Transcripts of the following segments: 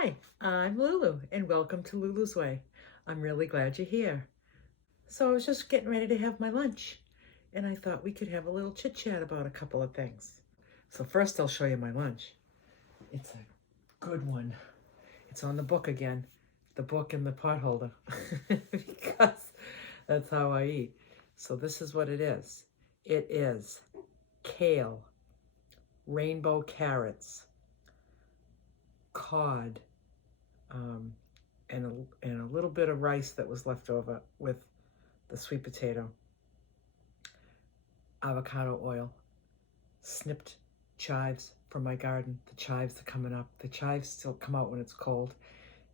Hi, I'm Lulu, and welcome to Lulu's Way. I'm really glad you're here. So I was just getting ready to have my lunch, and I thought we could have a little chit chat about a couple of things. So first I'll show you my lunch. It's a good one. It's on the book again, the book and the pot holder, because that's how I eat. So this is what it is. It is kale, rainbow carrots, cod, and a little bit of rice that was left over with the sweet potato, avocado oil, snipped chives from my garden. The chives are coming up. The chives still come out when it's cold,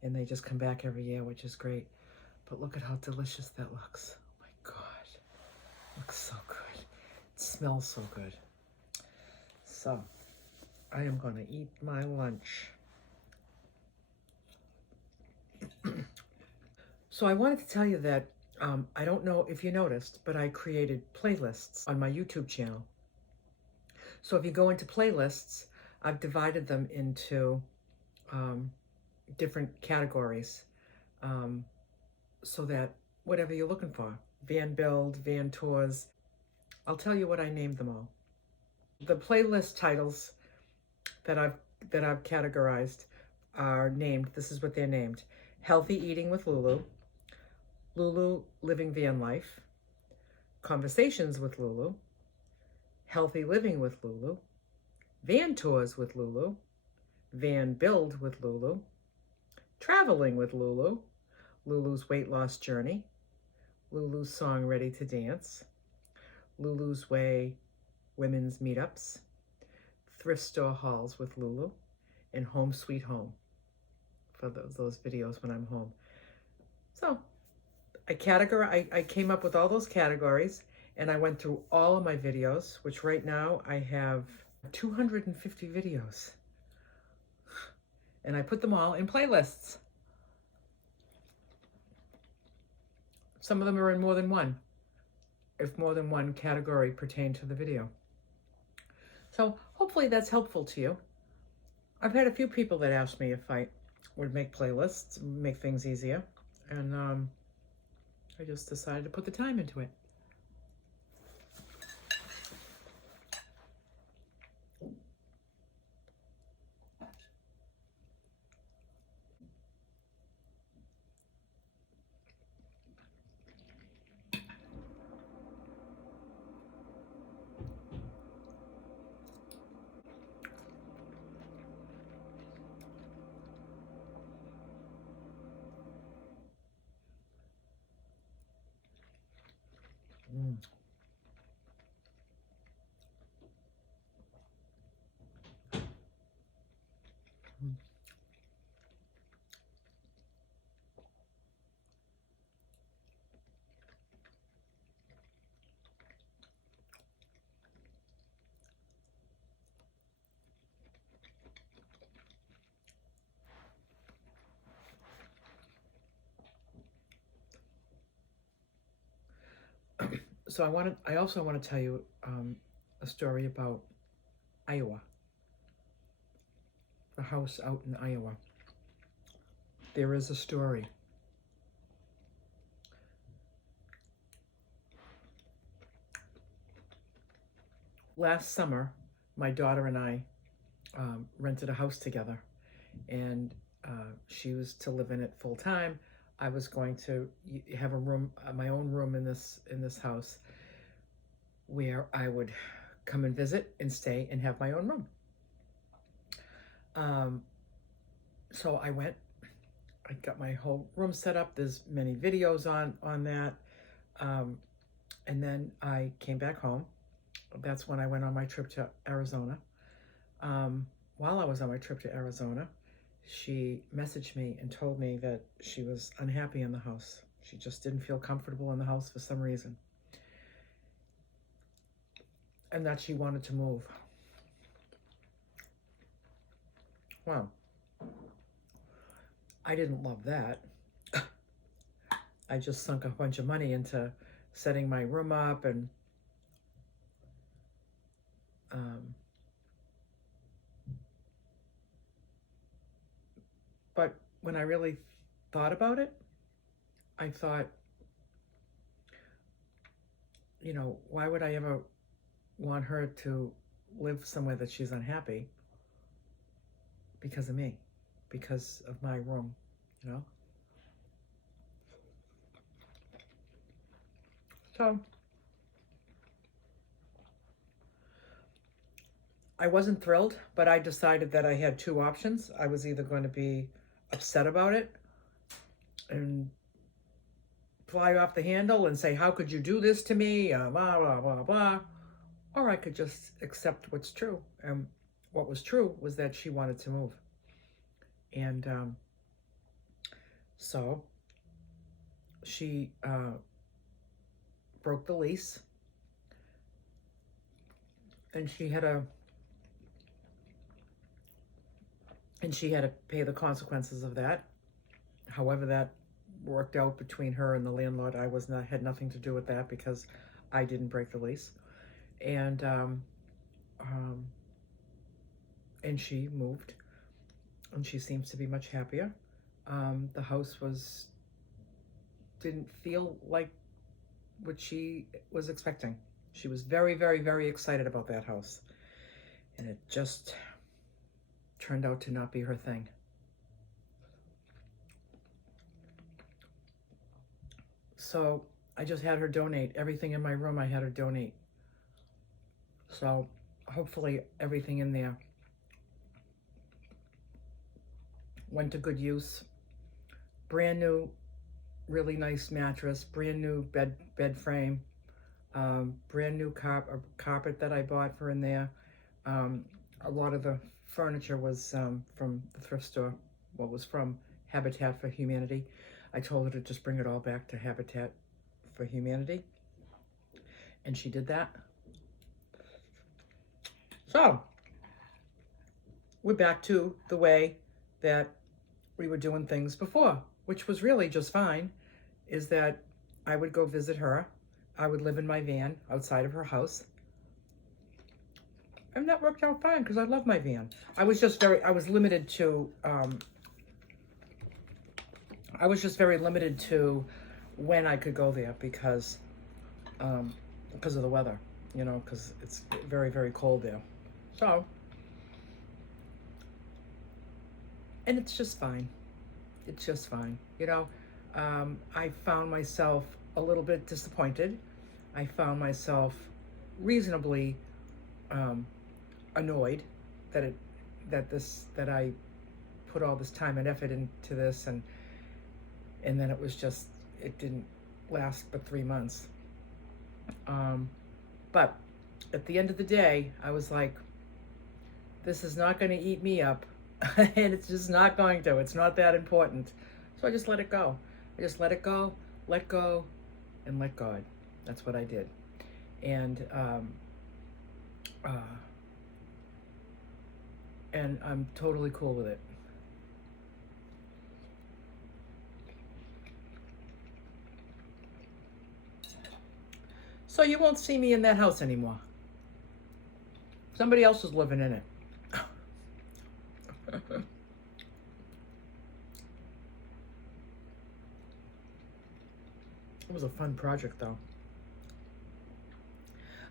and they just come back every year, which is great. But look at how delicious that looks. Oh my God, it looks so good. It smells so good. So I am going to eat my lunch. So I wanted to tell you that I don't know if you noticed, but I created playlists on my YouTube channel. So if you go into playlists, I've divided them into different categories so that whatever you're looking for, van build, van tours, I'll tell you what I named them all. The playlist titles that I've categorized are named, this is what they're named: Healthy Eating with Lulu, Lulu Living Van Life, Conversations with Lulu, Healthy Living with Lulu, Van Tours with Lulu, Van Build with Lulu, Traveling with Lulu, Lulu's Weight Loss Journey, Lulu's Song Ready to Dance, Lulu's Way Women's Meetups, Thrift Store Hauls with Lulu, and Home Sweet Home for those videos when I'm home. So I came up with all those categories, and I went through all of my videos, which right now I have 250 videos. And I put them all in playlists. Some of them are in more than one, if more than one category pertained to the video. So hopefully that's helpful to you. I've had a few people that asked me if I would make playlists, make things easier, and I just decided to put the time into it. Mm. Mm. So I also want to tell you a story about Iowa, a house out in Iowa. There is a story. Last summer, my daughter and I rented a house together, and she was to live in it full time. I was going to have a room, my own room in this house, where I would come and visit and stay and have my own room. So I went. I got my whole room set up. There's many videos on that, and then I came back home. That's when I went on my trip to Arizona. While I was on my trip to Arizona, she messaged me and told me that she was unhappy in the house. She just didn't feel comfortable in the house for some reason, and that she wanted to move. Well, I didn't love that. I just sunk a bunch of money into setting my room up and But when I really thought about it, I thought, why would I ever want her to live somewhere that she's unhappy because of me, because of my room, you know? So I wasn't thrilled, but I decided that I had two options. I was either going to be upset about it and fly off the handle and say, how could you do this to me? Blah, blah, blah, blah. Or I could just accept what's true. And what was true was that she wanted to move. And so she broke the lease. And she had to pay the consequences of that. However that worked out between her and the landlord, had nothing to do with that because I didn't break the lease. And she moved, and she seems to be much happier. The house didn't feel like what she was expecting. She was very, very, very excited about that house, and it just turned out to not be her thing. So I just had her donate everything in my room. I had her donate. So hopefully everything in there went to good use. Brand new, really nice mattress, brand new bed frame, brand new carpet that I bought for in there. A lot of the furniture was from the thrift store. Well, was from Habitat for Humanity. I told her to just bring it all back to Habitat for Humanity, and she did that. So we're back to the way that we were doing things before, which was really just fine, is that I would go visit her. I would live in my van outside of her house. And that worked out fine because I love my van. I was limited to, very limited to when I could go there because of the weather, because it's very, very cold there. So, and it's just fine. It's just fine. I found myself a little bit disappointed. I found myself reasonably annoyed that I put all this time and effort into this, and then it didn't last but 3 months. But at the end of the day, I was like, this is not going to eat me up. And it's just not going to. It's not that important. So I just let it go. I just let it go, let go, and let God. That's what I did. And I'm totally cool with it. So you won't see me in that house anymore. Somebody else is living in it. It was a fun project, though.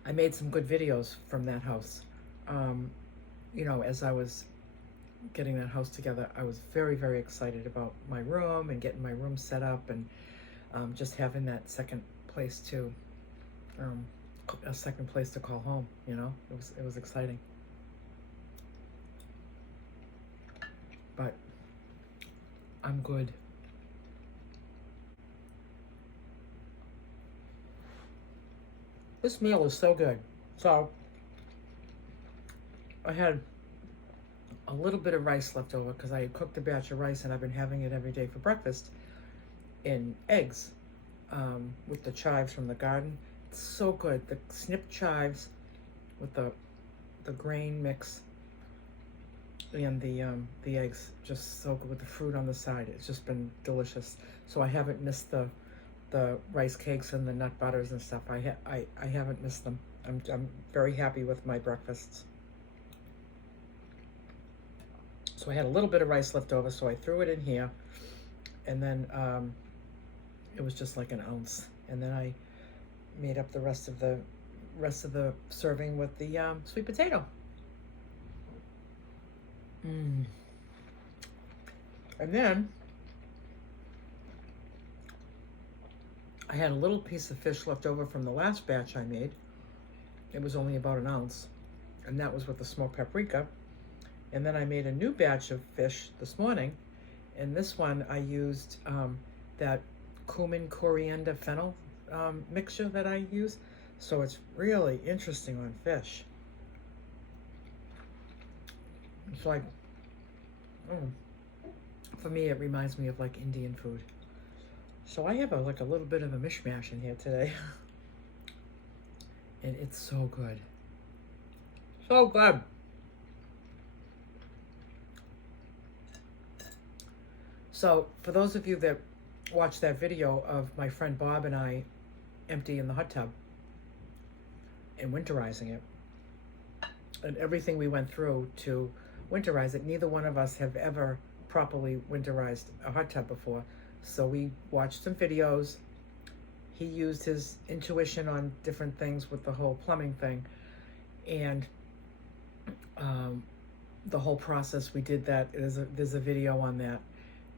I made some good videos from that house. As I was getting that house together, I was very, very excited about my room and getting my room set up, and just having that second place to call home. It was exciting. But I'm good. This meal is so good. So I had a little bit of rice left over because I had cooked a batch of rice, and I've been having it every day for breakfast in eggs with the chives from the garden. It's so good. The snipped chives with the grain mix and the eggs, just so good with the fruit on the side. It's just been delicious. So I haven't missed the rice cakes and the nut butters and stuff. I haven't missed them. I'm very happy with my breakfasts. So I had a little bit of rice left over, so I threw it in here, and then it was just like an ounce. And then I made up the rest of the serving with the sweet potato. And then I had a little piece of fish left over from the last batch I made. It was only about an ounce, and that was with the smoked paprika. And then I made a new batch of fish this morning, and this one I used that cumin, coriander, fennel mixture that I use. So it's really interesting on fish. It's like, for me, it reminds me of like Indian food. So I have a little bit of a mishmash in here today. And it's so good. So good. So for those of you that watched that video of my friend Bob and I emptying the hot tub and winterizing it, and everything we went through to winterize it, neither one of us have ever properly winterized a hot tub before. So we watched some videos. He used his intuition on different things with the whole plumbing thing. And the whole process, we did that. There's a video on that.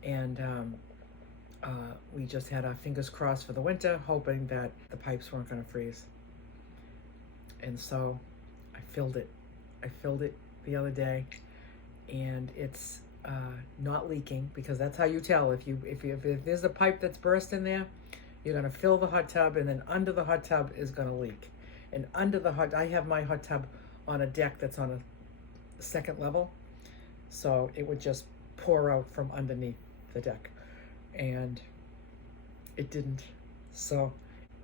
And we just had our fingers crossed for the winter, hoping that the pipes weren't going to freeze. And so I filled it. I filled it the other day, and it's not leaking, because that's how you tell if there's a pipe that's burst in there. You're going to fill the hot tub, and then under the hot tub is going to leak. And I have my hot tub on a deck that's on a second level, so it would just pour out from underneath the deck, and it didn't. So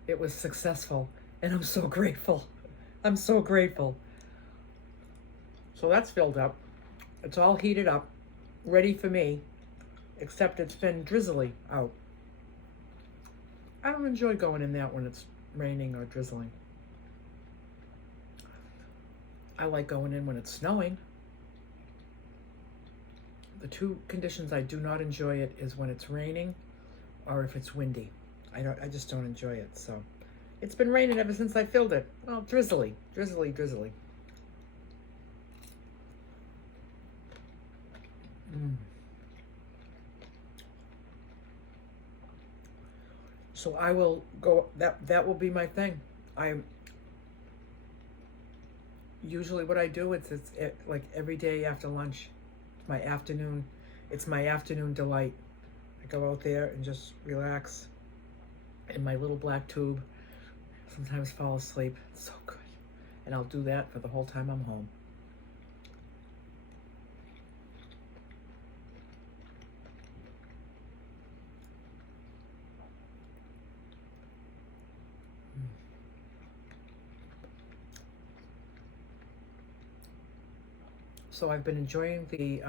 it was successful, and I'm so grateful. I'm so grateful. So that's filled up. It's all heated up, ready for me, except it's been drizzly out. I don't enjoy going in that when it's raining or drizzling. I like going in when it's snowing. The two conditions I do not enjoy it is when it's raining or if it's windy. I just don't enjoy it. So it's been raining ever since I filled it. Well, drizzly. So I will go, that will be my thing. Usually what I do, it's like every day after lunch. It's my afternoon delight. I go out there and just relax in my little black tube. Sometimes fall asleep. It's so good. And I'll do that for the whole time I'm home. So I've been enjoying the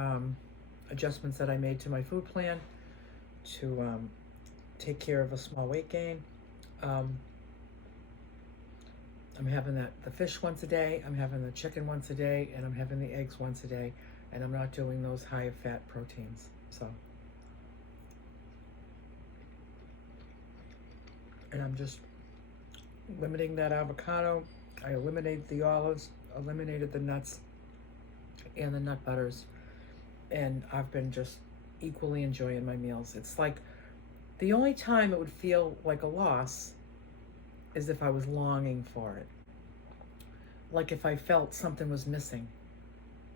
adjustments that I made to my food plan to take care of a small weight gain. I'm having the fish once a day, I'm having the chicken once a day, and I'm having the eggs once a day, and I'm not doing those higher fat proteins. So, and I'm just limiting that avocado. I eliminated the olives, eliminated the nuts and the nut butters, and I've been just equally enjoying my meals. It's like the only time it would feel like a loss is if I was longing for it, like if I felt something was missing,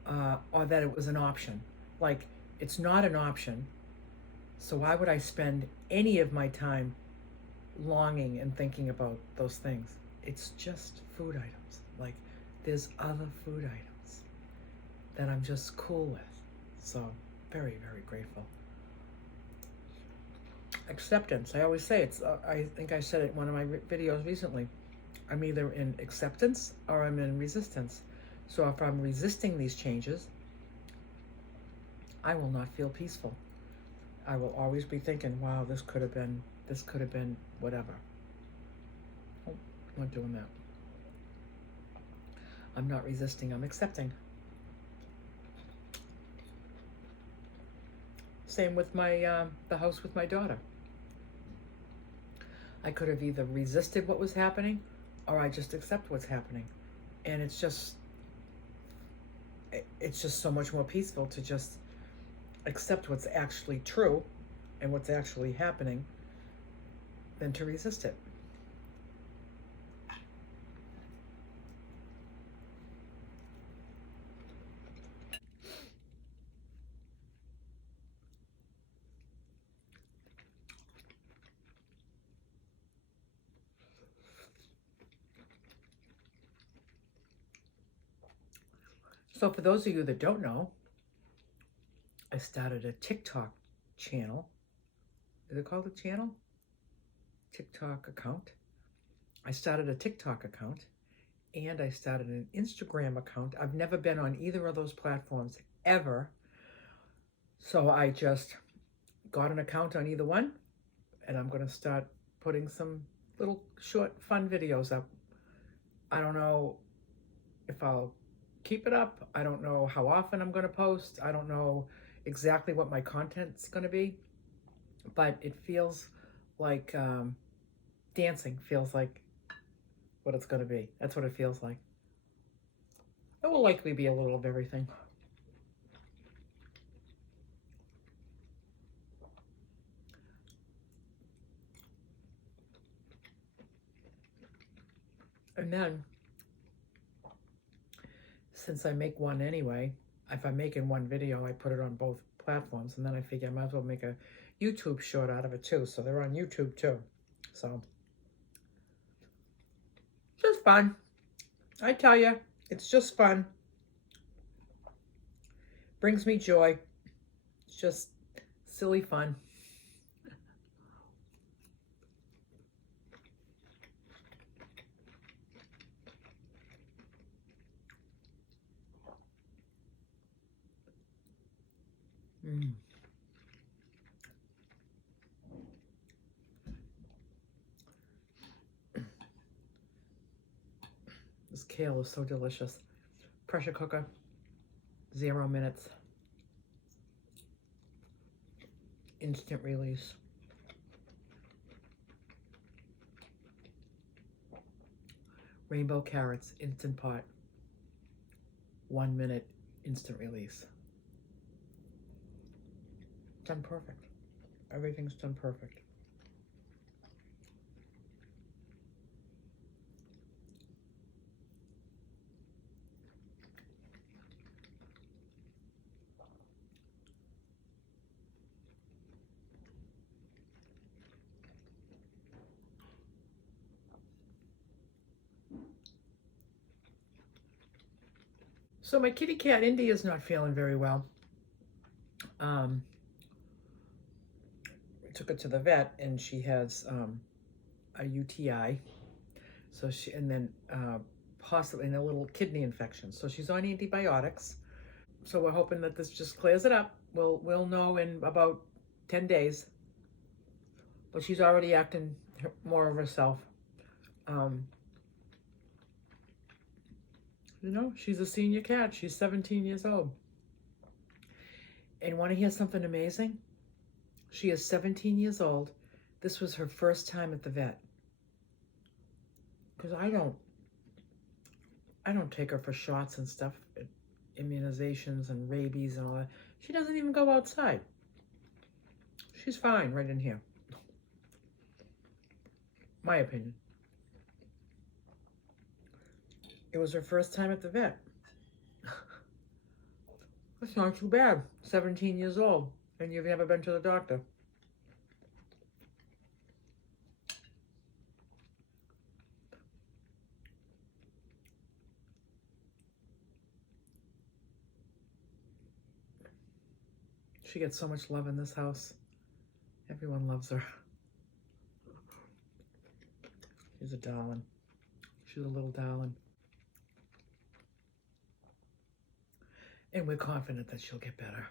or that it was an option. Like, it's not an option, so why would I spend any of my time longing and thinking about those things? It's just food items. Like, there's other food items that I'm just cool with. So very, very grateful. Acceptance. I always say it's, I think I said it in one of my videos recently, I'm either in acceptance or I'm in resistance. So if I'm resisting these changes, I will not feel peaceful. I will always be thinking, wow, this could have been whatever. Oh, I'm not doing that. I'm not resisting, I'm accepting. Same with my the house with my daughter. I could have either resisted what was happening or I just accept what's happening. And it's just so much more peaceful to just accept what's actually true and what's actually happening than to resist it. So for those of you that don't know, I started a TikTok channel. Is it called a channel? TikTok account. I started a TikTok account and I started an Instagram account. I've never been on either of those platforms ever. So I just got an account on either one and I'm going to start putting some little short fun videos up. I don't know if I'll keep it up. I don't know how often I'm going to post. I don't know exactly what my content's going to be, but it feels like dancing feels like what it's going to be. That's what it feels like. It will likely be a little of everything. And then, since I make one anyway, if I'm making one video, I put it on both platforms, and then I figure I might as well make a YouTube short out of it too. So they're on YouTube too. So, just fun. I tell you, it's just fun. Brings me joy. It's just silly fun. Mm. This kale is so delicious. Pressure cooker, 0 minutes. Instant release. Rainbow carrots, instant pot. 1 minute, instant release. Done perfect. Everything's done perfect. So my kitty cat Indy is not feeling very well. I took her to the vet and she has a UTI. So and then possibly a little kidney infection. So she's on antibiotics. So we're hoping that this just clears it up. We'll know in about 10 days. But she's already acting more of herself. You know, she's a senior cat. She's 17 years old. And want to hear something amazing? She is 17 years old. This was her first time at the vet. Because I don't take her for shots and stuff, immunizations and rabies and all that. She doesn't even go outside. She's fine right in here. My opinion. It was her first time at the vet. That's not too bad. 17 years old, and you've never been to the doctor. She gets so much love in this house. Everyone loves her. She's a darling. She's a little darling. And we're confident that she'll get better.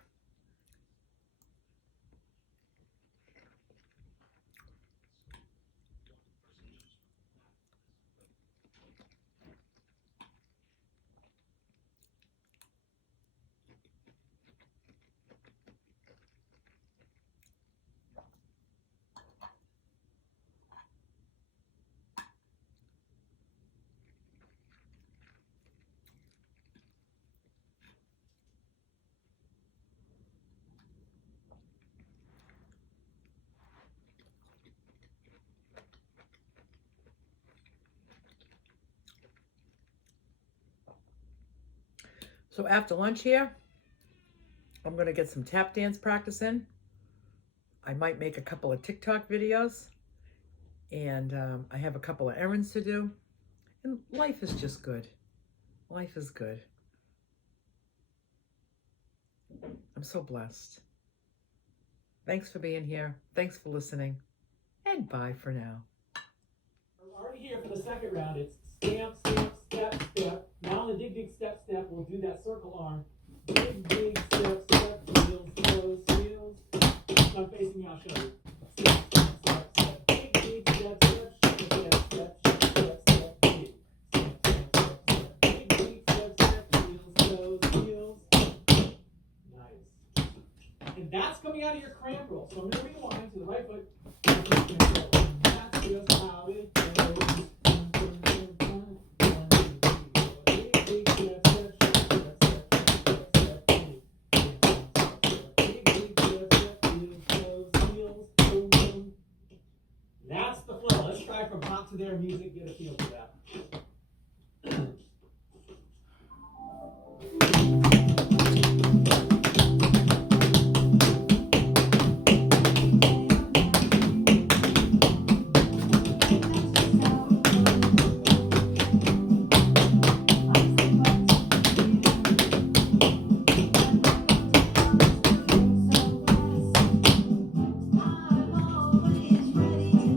So after lunch here, I'm going to get some tap dance practice in. I might make a couple of TikTok videos. And I have a couple of errands to do. And life is just good. Life is good. I'm so blessed. Thanks for being here. Thanks for listening. And bye for now. We're already here for the second round. It's stamp, stamp, step, step. Now on the dig, dig, step, step, we'll do that circle arm. Dig, dig, step, step, heels, toes, heels. So I'm facing you, I'll show you. Step, step, step, step. Dig, dig, step, step, step, step, step, step, step, dig. Step, step, step, step. Dig, dig, step, step, heels, toes, heels. Nice. And that's coming out of your cramp roll. So I'm going to rewind to the right foot. And that's just how it goes. That's the flow. Let's try from hot to there music, get a feel for that.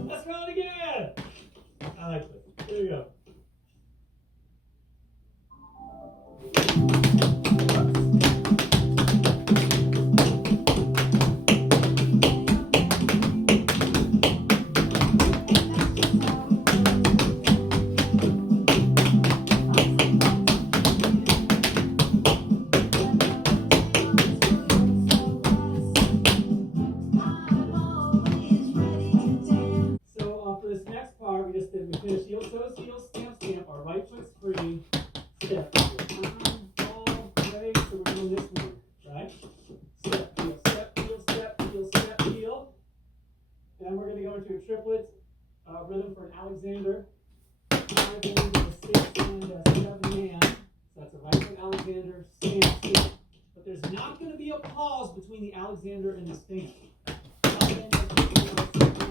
Let's roll it again. I like this. Here we go. So for this next part, we finished heel, toes, heel, stamp, stamp. Our right foot's free. Step, heel, ball, right. So we're doing this one, right? Step, heel, step, heel, step, heel, step, heel. Then we're going to go into a triplet rhythm for an Alexander. 5 hands, a 6 hand, a 7 hand. So that's a right foot Alexander, stamp, stamp. But there's not going to be a pause between the Alexander and the stamp.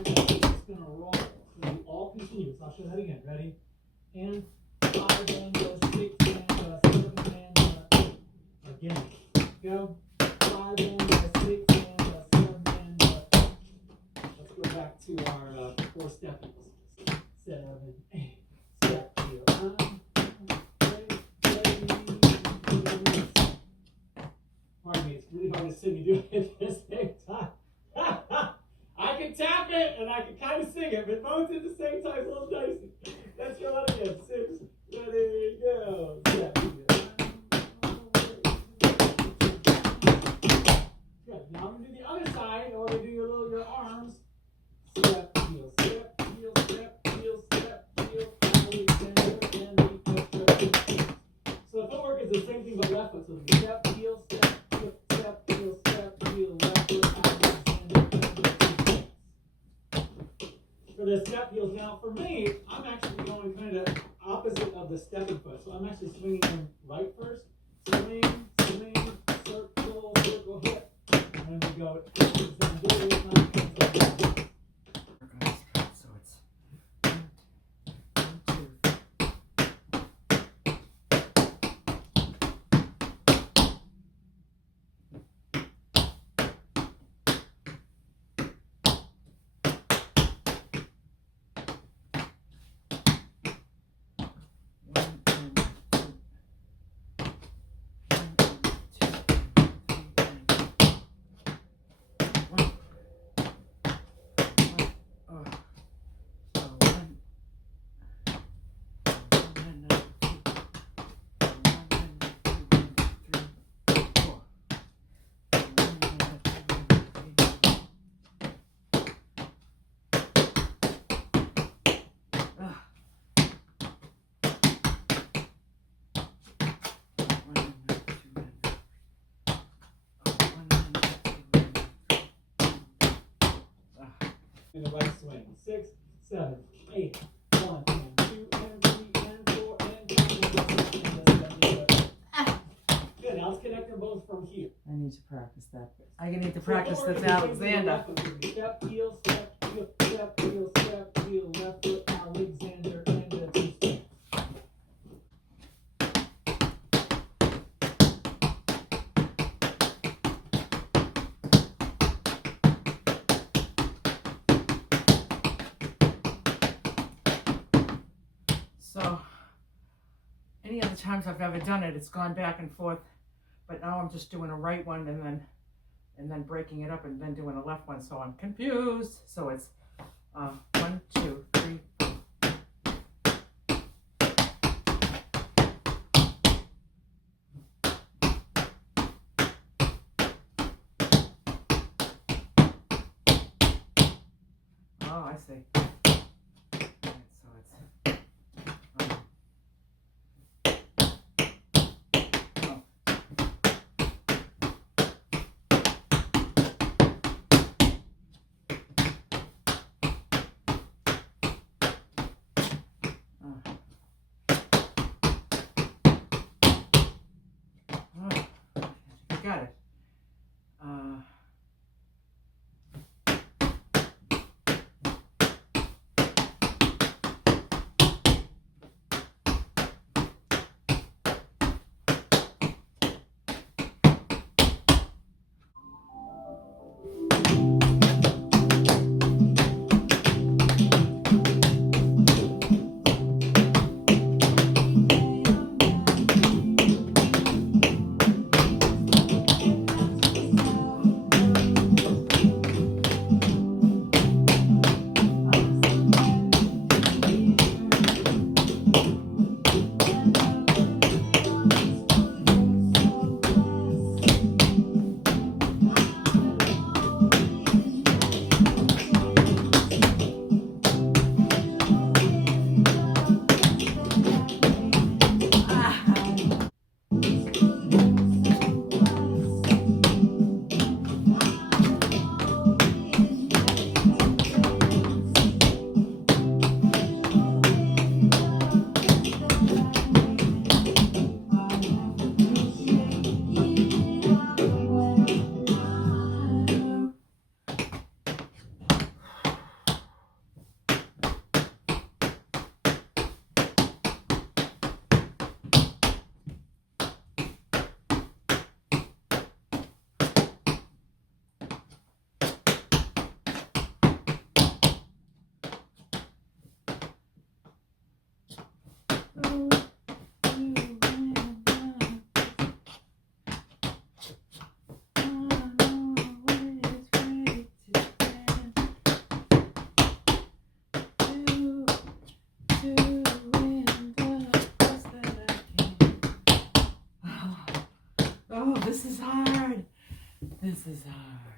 It's going to roll. It's going to be all continuous. I'll show that again. Ready? And 5 and 6 and 7 and again. Go. 5 and 6 and 7 and let's go back to our 4 step heels. 7, 8. Step heel. Pardon me, it's really hard to sing and do it at the same time. I can tap it and I can kind of sing it, but both at the same time is a little dicey. Let's go out again. 6, ready, go. Step. Good. Now I'm going to do the other side, or we do your arms. Step, heel, step, heel, step, heel, step, heel, Alexander, and repeat. So the footwork is the same thing but left foot. So step, heel, step, step, heel, step, heel, left foot, Alexander. For the step heels, now for me, I'm actually going kind of opposite of the stepping foot. So I'm actually swinging in right first. Swing, swing, circle, circle, hip. And then we go. So it's 1, 2. In the right swing. 6, 7, 8, 1, and 2, and 3, and 4, and 5, and 6, and 7, 8. from here. I need to practice that. I need to So practice forward this is the same Alexander. thing with the left foot. Step, heel, step, heel, step, heel, step, heel, left foot, Alexander, and a two-step. So, any other times I've ever done it, it's gone back and forth. But now I'm just doing a right one and then breaking it up and then doing a left one. So I'm confused. So it's 1, 2, 3, 4. Oh, I see. Alright, so it's you got it. Oh, this is hard. This is hard.